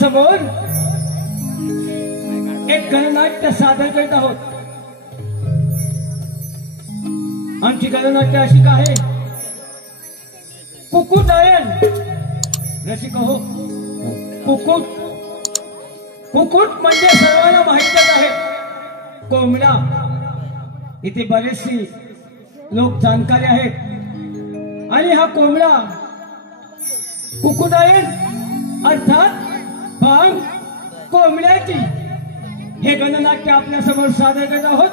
समोर एक गणनाट्य सादर करत आहोत। आमची गणनाट्य अशी आहे, कुक्कुटनयन रसिक हो। कुक्कुट कुक्कुट म्हणजे सर्वांना माहितच आहे, कोंबडा। इथे बरेचसे लोक जाणकारी आहेत। आणि हा कोंबडा कुक्कुटनयन अर्थात भांग कोंबड्याची हे गणनाट्य आपल्या समोर सादर करत आहोत।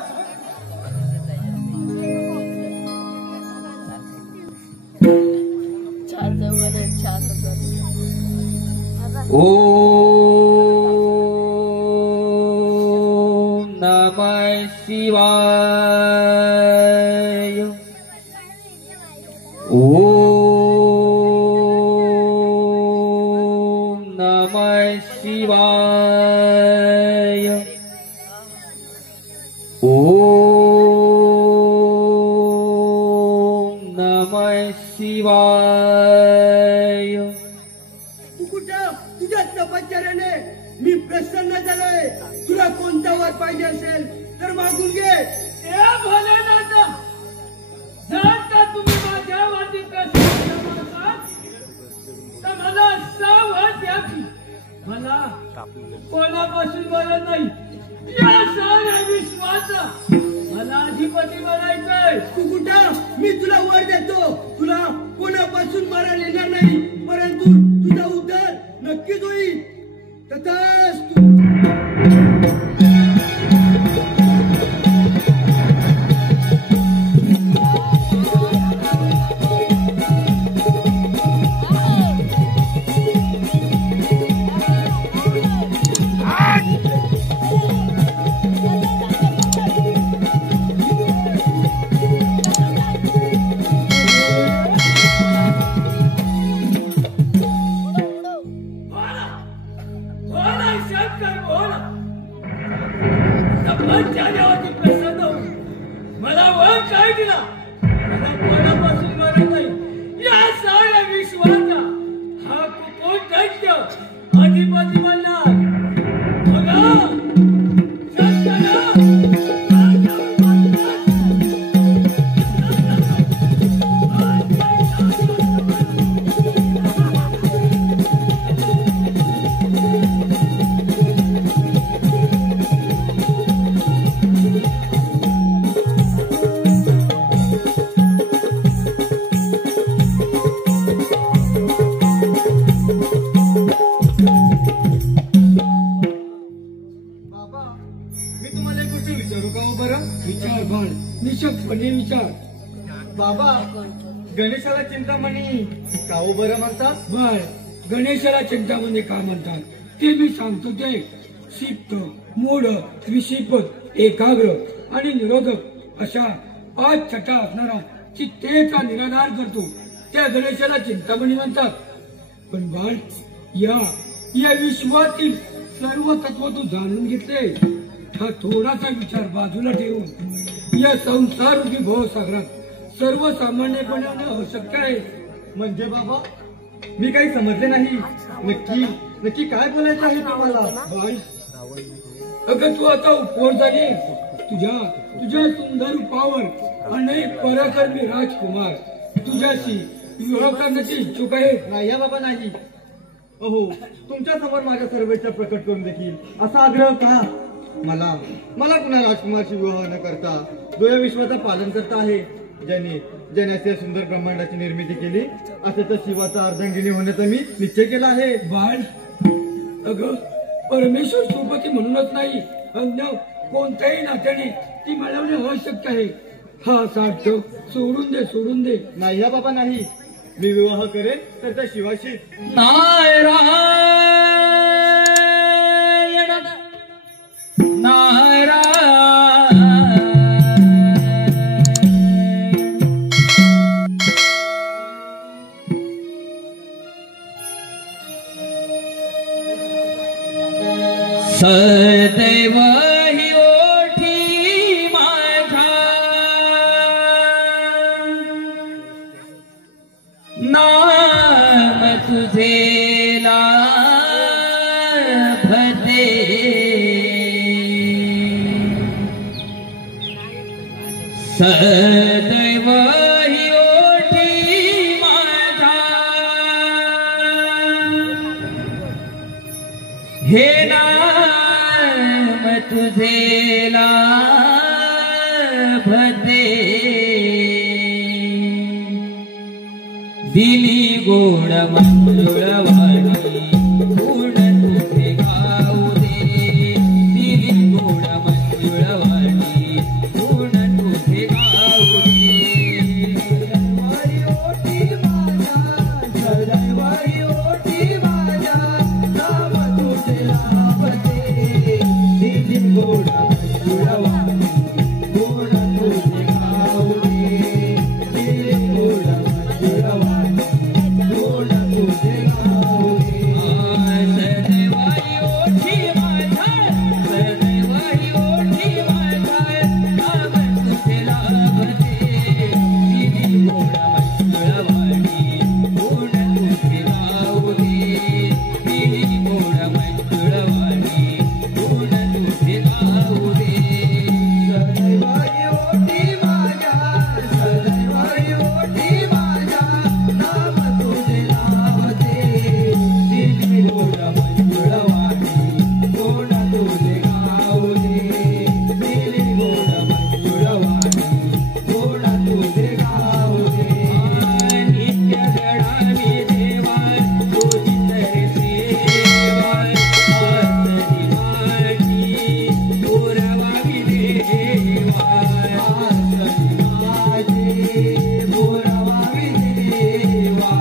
ओम नमः शिवाय। ओम नमः शिवाय। ओम नमः शिवाय। तुझ्या तपश्चर्याने मी प्रसन्न झालोय। तुला कोणता वर पाहिजे असेल तर मागून घे। भोलेनाथ, जर का तुम्ही माझ्यावरती प्रसन्न असाल तर मला असा वर द्या की मला कोणापासून बरं नाही, या साऱ्या विश्वाचा मला अधिपती बनायचंय। कुकुटा, मी तुला वर देतो। तुला कोणापासून मरण येणार नाही, परंतु तुझा उद्धार नक्कीच होईल। तथास्तु। मला वर काय दिला, मला कोणापासून मरण नाही, या साऱ्या विश्वाचा हा कुक्कुट दैत्य अधिपती बनणार। बघा निशब्दपणे विचार। बाबा, गणेशाला चिंतामणी का बरं म्हणतात? बर, गणेशाला चिंतामणी का म्हणतात ते मी सांगतो। ते सिद्ध, मूढ, त्रिशिपद, एकाग्र आणि निरोधक अशा 5 छटा असणारा चित्तेचा निराधार करतो, त्या गणेशाला चिंतामणी म्हणतात। पण बाळ, या विश्वातील सर्व तत्व तू जाणून घेतले। हा थोडासा विचार बाजूला ठेवून या संसार रूपी भवसागरात सर्वसामान्यपणे अशक्य आहे। म्हणजे बाबा, मी काही समजले नाही। नक्की काय बोलायचं आहे तुम्हाला? अगं, तू आता उपवर झाली। तुझ्या सुंदर रूपावर अनेक पराक्रमी राजकुमार तुझ्याशी विवाह करण्याची इच्छुक आहे। नाही बाबा, नाही। अहो, तुमच्या समोर माझ्या सर्व इच्छा प्रकट करून देखील असा आग्रह का? मला कुणा राजकुमारशी विवाह न करता दोया विश्वाचा पालन करता आहे, ज्याने असे सुंदर ब्रह्मांडाची निर्मिती केली, असे तर शिवाचा अर्धांगिनी होण्याचा मी निश्चय केला आहे। बाळ, अगं, परमेश्वर सोबती म्हणूनच नाही, अन्य कोणत्याही नात्याने ती मिळवणे आवश्यक आहे। हा साठ सोडून दे। नाही बाबा, नाही। मी विवाह करेन तर त्या शिवाशी। सदैव ही ओठी माझ्या नाम तुझे लाभते सदैव ही ओठी माझ्या हे नाम तुझे लाभते दिली गोड मंजुळवाणी गुण तुझे गाऊ दे दिली गोड मंजुळवाणी गुण तुझे गाऊ दे ओठी माझ्या सदैवाई ओठी माझ्या नाम तुझे लाभते दिली गोड मंजुळवाणी गुण तुझे गाऊ दे दिली गोड मंजुळवाणी गुण तुझे गाऊ दे सदैवाई ओठी माझ्या सदैवाई ओठी माझ्या नाम तुझे लाभते दिली गोड मंजुळवाणी गुण तुझे गाऊ दे दिली गोड मंजुळवाणी गुण तुझे गाऊ दे सदैवाई ओठी माझ्या सदैवाई ओठी माझ्या नाम तुझे लाभते दिली गोड मंजुळवाणी गुण तुझे गाऊ दे दिली गोड मंजुळवाणी गुण तुझे गाऊ दे नित्य जडावी देवा तुझी तरी सेवा आसरी माझी पुरवावी देवा आसरी माझे पुरवावी देवा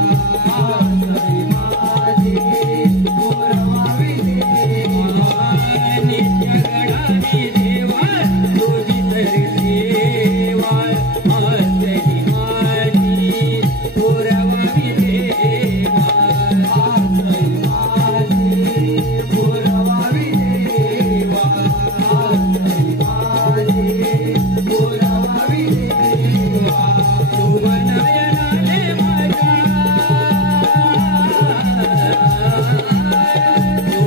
आसरी माझे पुरवावी देवा नित्य जडावी देवा तुझी तरी सेवा आसरी माझी पुरवावी देवा आसरी माझे पुरवावी देवा आसरी माझे पुरवावी देवा शुभनयनाने माझ्या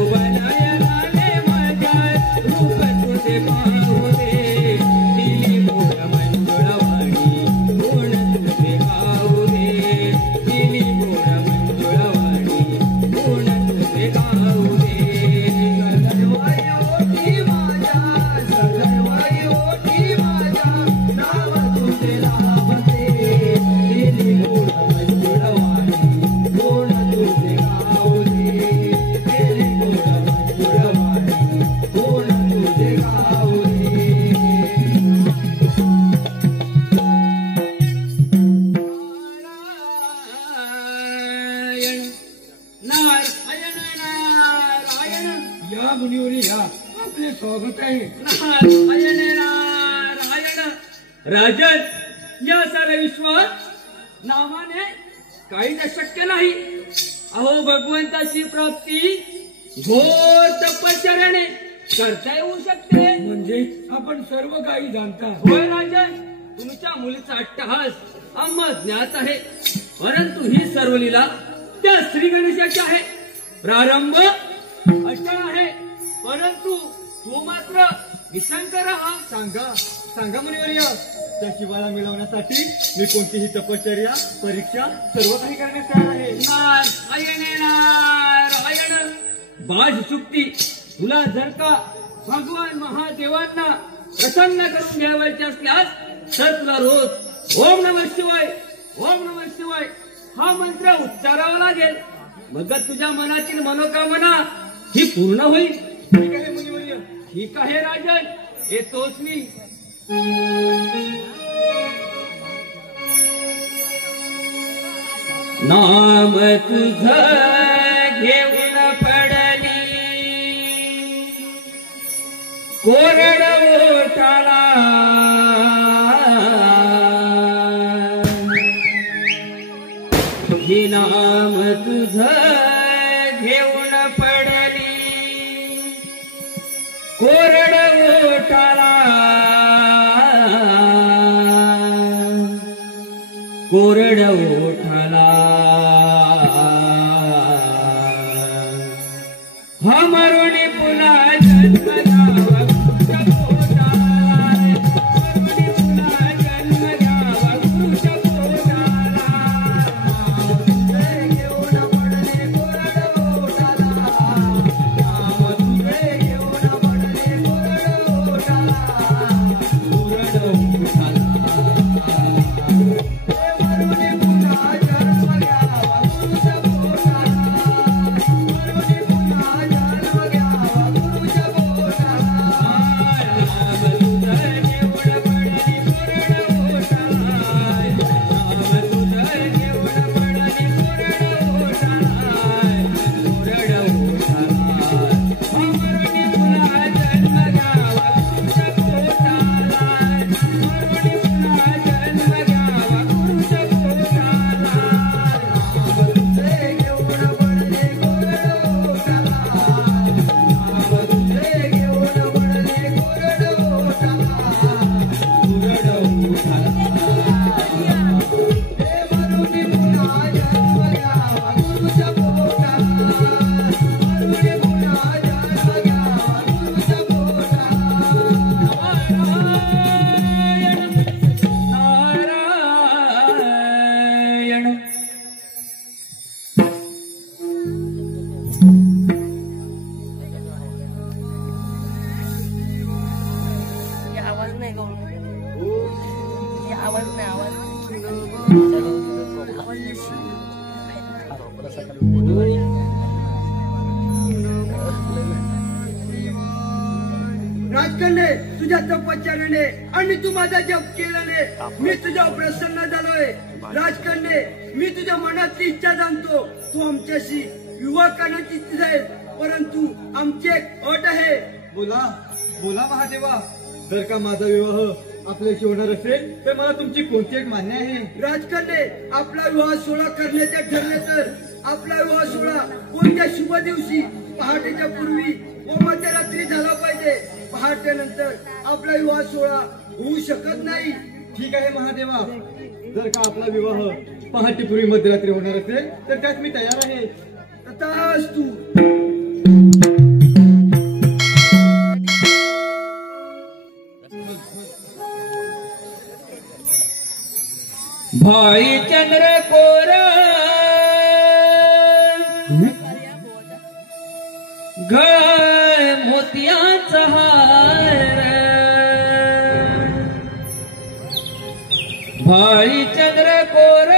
शुभनयनाने माझ्या रूप तुझे पाहू दे दिली गोड मंजुळवाणी गुण तुझे गाऊ दे दिली गोड मंजुळवाणी गुण तुझे गाऊ दे सदैवाई ओठी माझ्या सदैवाई ओठी माझ्या नाम तुझे लाभते दिली गोड मंजुळवाणी गुण तुझे गाऊ दे दिली गोड मंजुळवाणी गुण तुझे गाऊ दे नारायण नारायण या मुनीवर या आपले स्वागत आहे. नारायण नारायण राजन या साऱ्या विश्वात नामाने काहीच अशक्य नाही. अहो भगवंताची प्राप्ती घोर तपश्चर्याने करता येऊ शकते. म्हणजे आपण सर्व काही जाणता. होय राजन तुमच्या मुलीचा अट्टहास आम्हा ज्ञात आहे परंतु ही सर्व लीला त्या श्री गणेशाची आहे. प्रारंभ अचळ आहे परंतु तो मात्र विशंकर हा. सांगा मुनिवर्य त्या शिवाला मिळवण्यासाठी मी कोणतीही तपश्चर्या परीक्षा सर्व काही करण्यास तयार आहे. नारायण नारायण बाज चुक्ती तुला जर का भगवान महादेवांना प्रसन्न करून घ्यावायचे असल्यास तर तुला रोज ओम नमः शिवाय ओम नमः शिवाय हा मंत्र उच्चारावा लागेल. मग तुझ्या मनातील मनोकामना ही पूर्ण होईल. ठीक आहे मुनिवर्य. ठीक आहे राजन येतोच मी. नाम तुझं घेऊन पडली कोरड ओठाला हे नाम तुझं घेऊन पडली कोरड ओठाला कोरड ओठाला हमरुणी पुन्हा जन्म घ्यावा गुरुच्या पोटाला हमरुणी पुन्हा जन्म घ्यावा गुरुच्या पोटाला तुझे घेऊन पडले कोरड ओठाला तुझे घेऊन पडले कोरड ओठाला कोरड ओठाला राजकन्या तुझ्या तपश्चर्याने आणि तू माझा जप केल्याने मी तुझ्यावर प्रसन्न झालोय. राजकन्या मी तुझ्या मनातली इच्छा जाणतो. तू आमच्याशी विवाह करण्याची इच्छा आहे, परंतु आमची एक अट आहे. बोला बोला महादेवा. जर का माझा विवाह आपल्याशी होणार असेल तर मला तुमची कोणती एक मान्य आहे. राजकन्या आपला विवाह सोहळा करण्याचे ठरले तर आपला विवाह सोहळा कोणत्या शुभ दिवशी पहाटेच्या पूर्वी व मध्यरात्री झाला पाहिजे. पहाटेनंतर आपला विवाह सोहळा होऊ शकत नाही. ठीक आहे महादेवा. जर का आपला विवाह पहाटेपूर्वी मध्यरात्री होणार असेल तर त्यात मी तयार आहे. तथास्तु. भाई चंद्रकोर गळ मोतियाचा हार भाई चंद्रकोर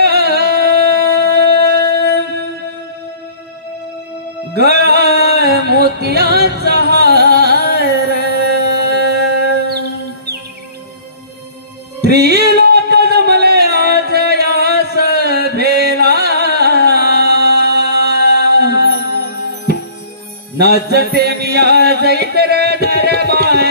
गळ मोतियाचा हार त्रिलोक जमले आज यास भेला नाचते मी आज इतर दरबारा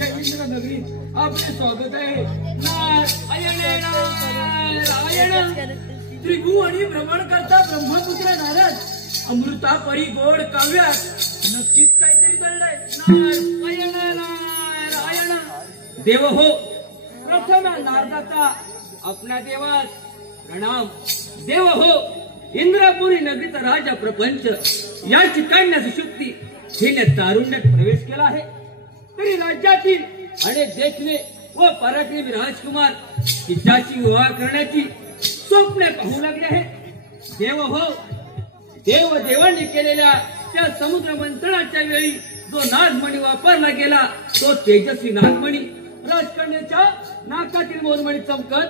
या इंद्र नगरीत आपले स्वागत आहे. नारायण त्रिभुवनी भ्रमण करता ब्रह्मपुत्र नारद अमृता परी गोड काव्यात नक्कीच काहीतरी दळलंय. नारायण देव हो, प्रथम नारदाचा आपला देवास प्रणाम. देव हो, इंद्रपुरी नगरीचा राजा प्रपंच याची कन्या सुशुक्ती हिने तारुण्यात प्रवेश केला आहे. तरी राज्यातील अनेक देखणे व पराक्रमी राजकुमार तिच्याशी विवाह करण्याची स्वप्ने पाहू लागले आहे. देव हो, देवांनी केलेल्या त्या समुद्र मंथनाच्या वेळी जो नागमणी वापरला गेला तो तेजस्वी नागमणी राजकन्याच्या नाकातील मोरमणी चमकत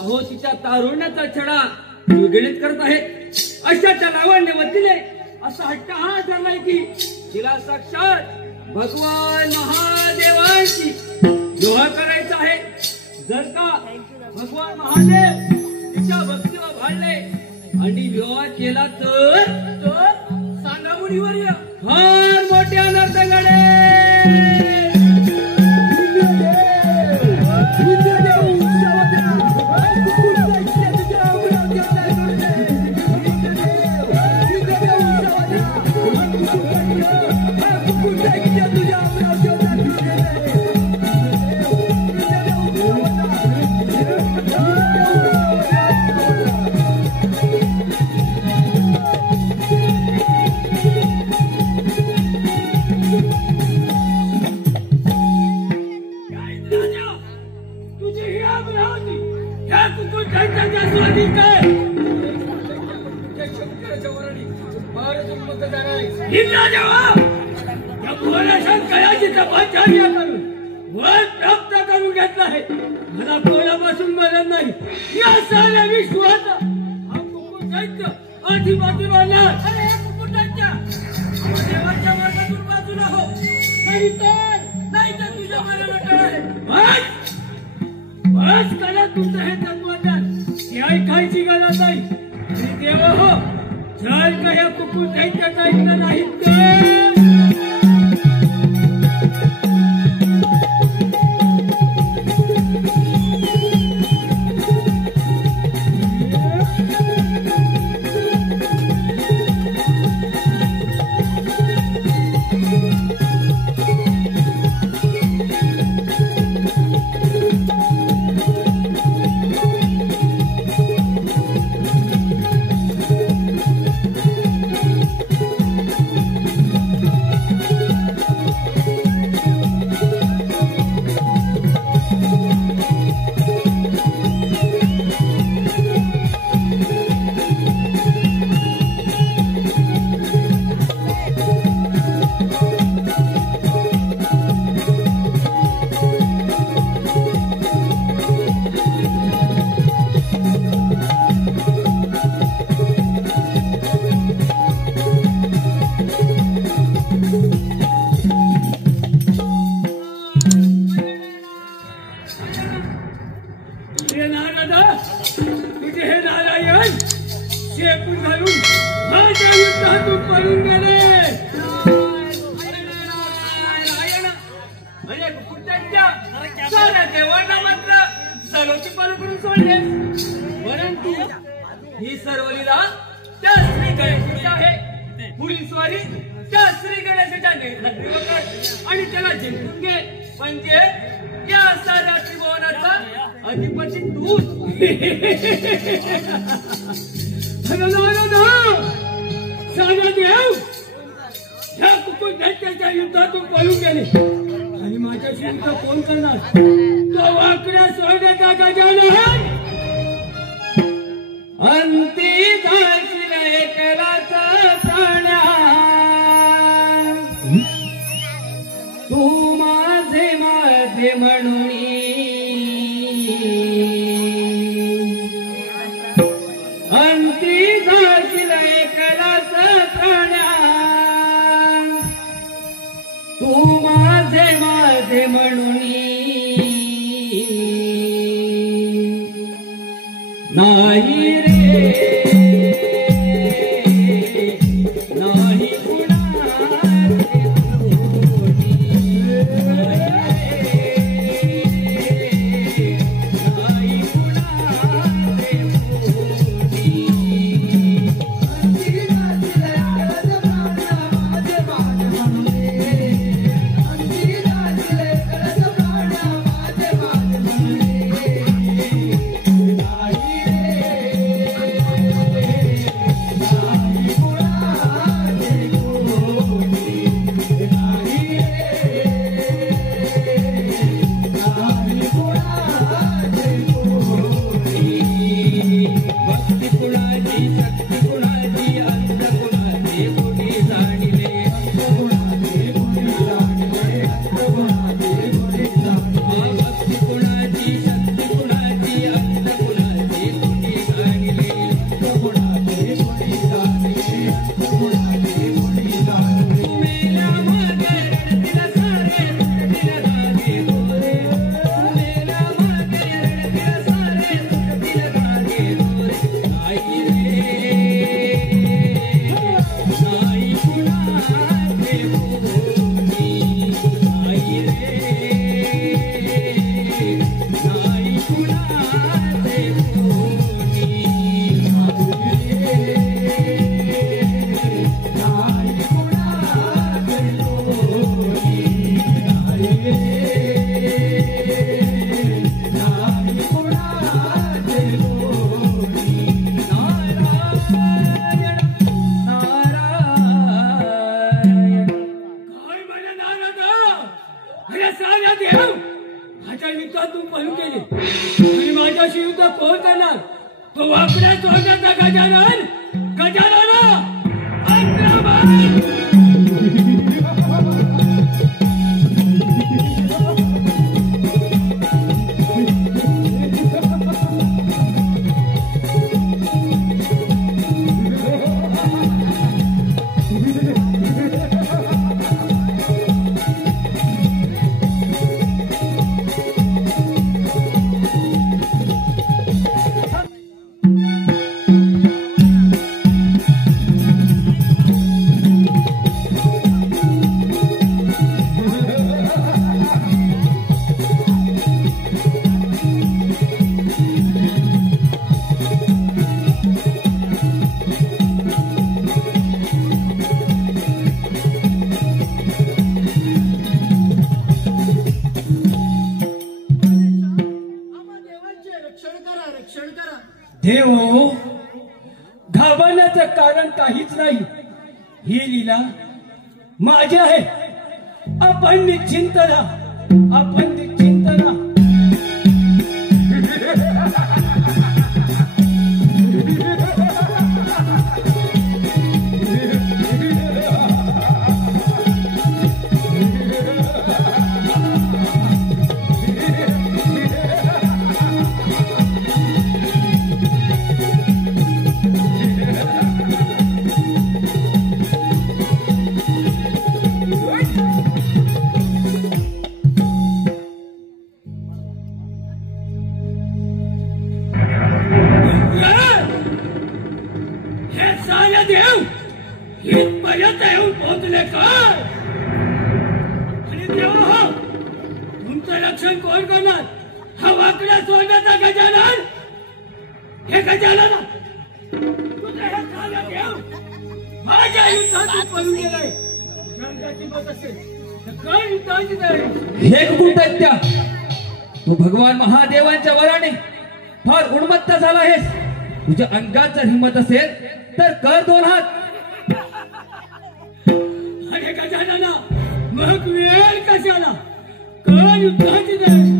अहो तिच्या तारुण्याचा छडा विगळित करत आहे. अशा त्या लावण्यवतीने असा हट्ट हा धरलाय की तिला साक्षात भगवान महादेवांची विवाह करायचा आहे. जर का भगवान महादेव तिच्या भक्तीवर भाळले आणि विवाह केला तर सांगा मुनिवर्य. फार मोठे अनर्थ घडेल. करून घेतला आहे. मला कोणापासून मरण नाही. या साऱ्या विश्वाचा हा कुकुट दैत्य आधीपासून आणला. अरे हे कुकुटांच्या देवाच्या मार्गातून बाजूला हो, नाही तर तुझ्या मनाला आहे. बस करा तुमचं हे तत्वज्ञान. हे ऐकायची गरज नाही. देव हो, जर का या कुकुट दैत्याचं ऐकलं नाही तर परंतु ही सर्व लीला त्या श्री गणेशाची आहे. पुढील स्वारी त्या श्री गणेशाच्या नगरीवर कर आणि त्याला जिंकून घे. म्हणजे या साऱ्या त्रिभुवनाचा अधिपती तूच. साधा देव ह्या कुकुट दैत्याच्या युद्धातून पळून गेले आणि माझ्याशी युद्ध कोण करणार? तो वाकड्या सोडण्याचा गजानन अंती जाशील एकलाचा प्राण्या. तू माझे माझे म्हणून अंती जाशील एकलाचा प्राण्या. तू माझे माझे म्हणून नाही रे नाही कुणाचे युद्धातून पळून गेले आणि माझ्याशी युद्ध कोण करणार? तो वाकड्या तोंडाचा गजानन. गजानन आक्रमण. देव, घाबरण्याचं कारण काहीच नाही. ही लीला माझी आहे. आपण निश्चिंत राहा. आपण निश्चिंत राहा. देव इथपर्यंत येऊन पोहोचले काय? आणि देवा, तुमचं रक्षण कोण करणार? हा वाकड्या सोन्याचा गजानन. हे गजानन, तुझं हे साऱ्या देव माझ्या युद्धातून पळून गेलाय. जंगाची मत असेल तर काय युद्धाची नाही. हे कुंटत्या, तू भगवान महादेवांच्या वराने फार उन्मत्त झाला आहेस. तुझ्या अंगात जर हिंमत असेल तर कर दोन हात. अरे गजानना, मग वेळ कशाला? कर युद्धाची नाही.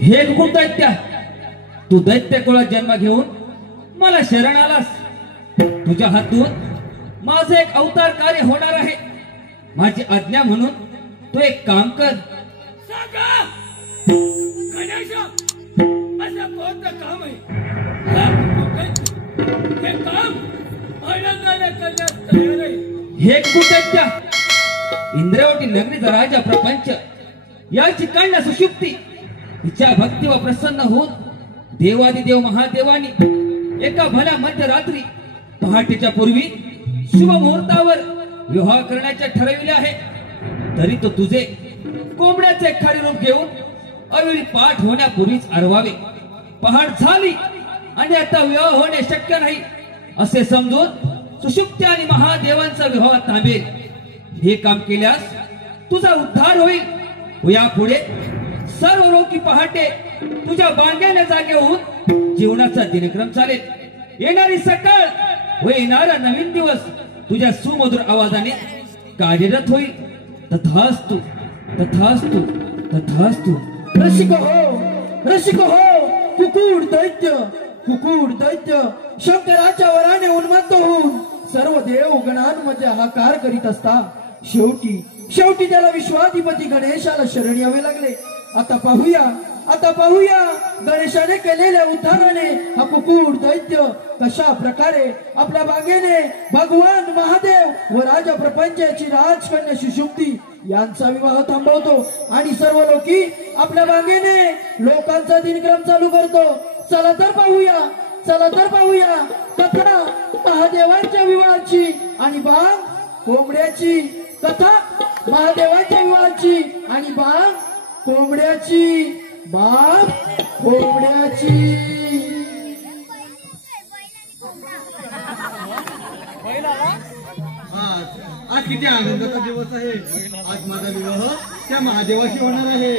हे कुंटत्या, तू दैत्य कुळात जन्म घेऊन मला शरण आलास. तुझ्या हातून माझं एक अवतार कार्य होणार आहे. माझी आज्ञा म्हणून तू एक काम कर. गणेश, असं कोणतं काम आहे? हे काम आनंदाने करण्यास तयार आहे. हे कुंटत्या, इंद्रावती नगरीचा राजा प्रपंच याची कन्या सुषुप्ती तिच्या भक्तीवर प्रसन्न होऊन देवादिदेव महादेवानी एका भल्या मध्यरात्री पहाटेच्या पूर्वी शुभ मुहूर्तावर विवाह करण्याचे ठरविले आहे. तरी तो तुझे कोंबड्याचे खरे रूप घेऊन अवेळी पाठ होण्यापूर्वीच आरवावे. पहाट झाली आणि आता विवाह होणे शक्य नाही असे समजून सुषुप्ती आणि महादेवांचा विवाह थांबेल. हे काम केल्यास तुझा उद्धार होईल. यापुढे सर्व लोकी पहाटे तुझ्या बांग्याने जागे होऊन जीवनाचा दिनक्रम चालेल. येणारी सकाळ व येणारा नवीन दिवस तुझ्या सुमधुर आवाजाने कार्यरत होईल. तथास्तु तथास्तु तथास्तु. रसिक हो कुकुड दैत्य शंकराच्या वराने उन्मत्त होऊन सर्व देव गणांमध्ये हाकार करीत असता शेवटी त्याला विश्वाधिपती गणेशाला शरण यावे लागले. आता पाहूया गणेशाने केलेल्या उद्धाराने हा कुकुड दैत्य कशा प्रकारे आपल्या बागेने भगवान महादेव व राजा प्रपंचाची राजकन्या सुषुप्ती यांचा विवाह थांबवतो आणि सर्व लोकी आपल्या बागेने लोकांचा दिनक्रम चालू करतो. चला तर पाहूया कथा महादेवांच्या विवाहाची आणि बाग कोंबड्याची. कथा महादेवांच्या विवाहाची आणि बाग कोंबड्याची. आज किती आनंदाचा दिवस आहे. आज माझा विवाह त्या महादेवाशी होणार आहे.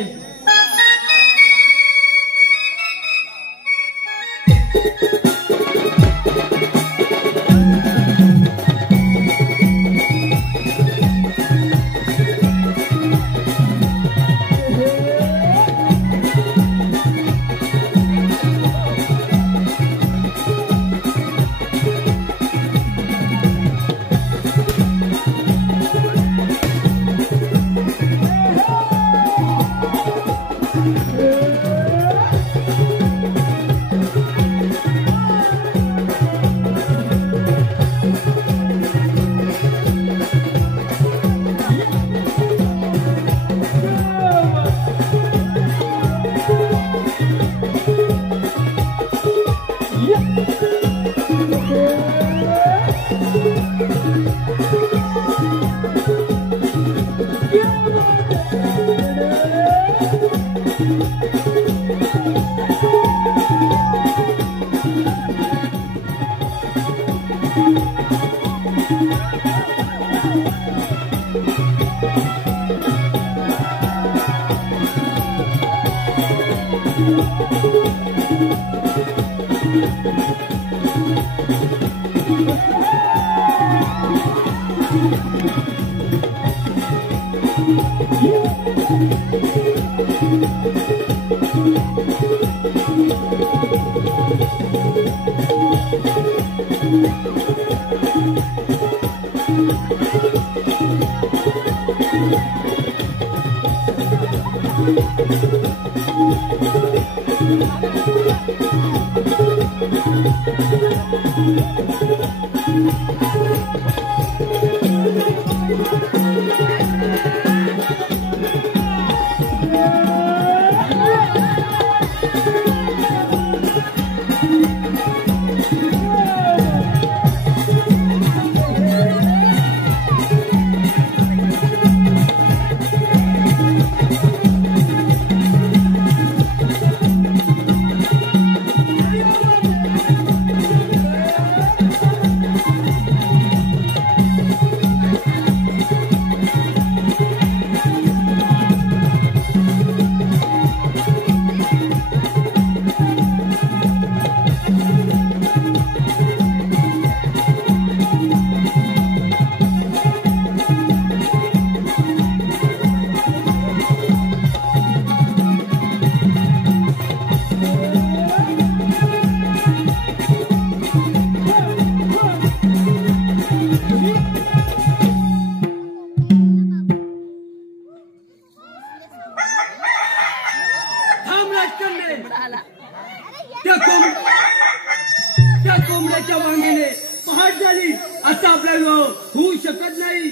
त्या कोंबड्याच्या वांगेने पहाट झाली. आता आपला विवाह होऊ शकत नाही.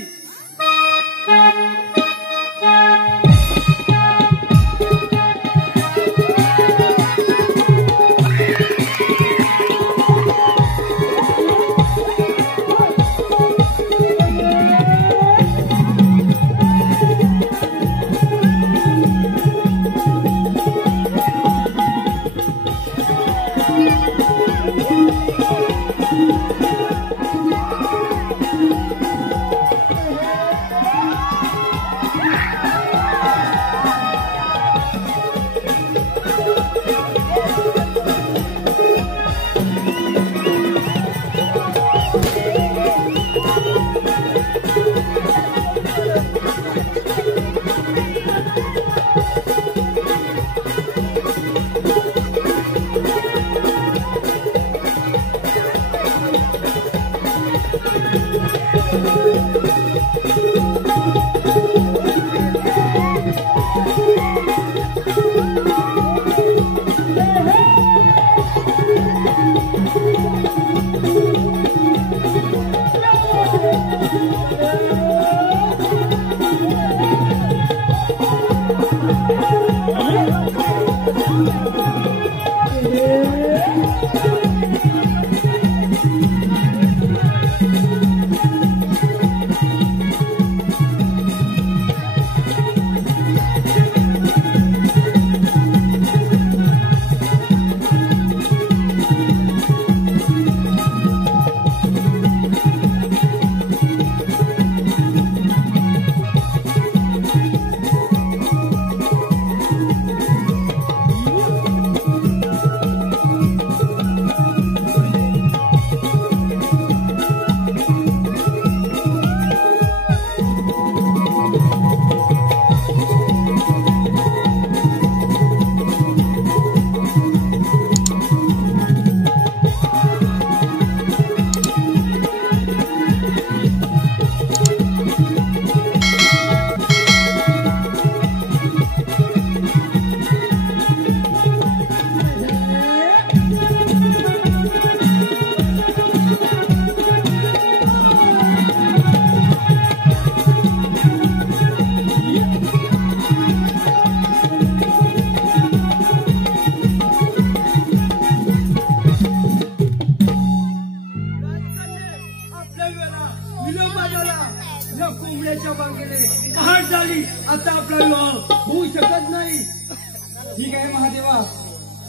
ठीक आहे महादेवा,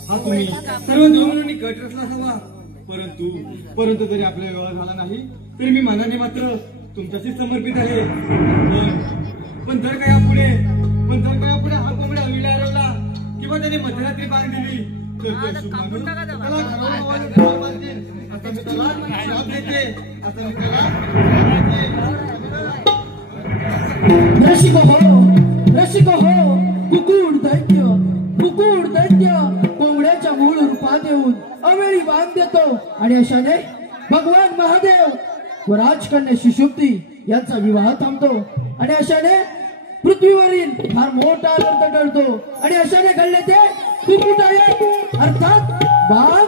हा तुम्ही सर्व देवमंडळी कट रचला हवा, परंतु जरी आपला विवाह झाला नाही तरी मी मनाने मात्र तुमच्याशी समर्पित आहे. पण जर का यापुढे हा कोंबड्या हवीला हरवला किंवा त्याने मध्यरात्री बांध दिली तर ते शुभ मानून त्याला घरावर आवाज घरावर बांधतील. आता मी त्याला श्राप देते. रसिक हो, कुकुड दैत्य कोंबड्याच्या मूळ रूपात येऊन अवेळी बांध देतो आणि अशाने भगवान महादेव व राजकन्या शिशुप्ती यांचा विवाह थांबतो आणि अशाने पृथ्वीवरील फार मोठा अनर्थ टळतो आणि अशाने घडले ते कुकुटायन अर्थात बाण